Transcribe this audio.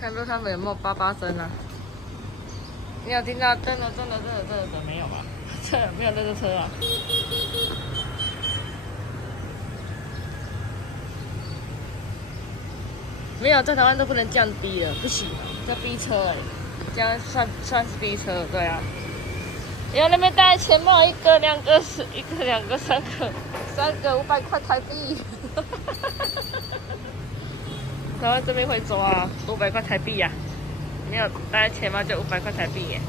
看路上面有没有叭声啊？你有听到真的没有吧？这没有这个车啊。没有，在台湾都不能这样逼了，不行，叫逼车哎、这样算是逼车，对啊。然后那边戴钱帽，一个、两个、三个500块台币。台湾这边会抓啊，500块台币呀、没有戴钱帽就500块台币耶。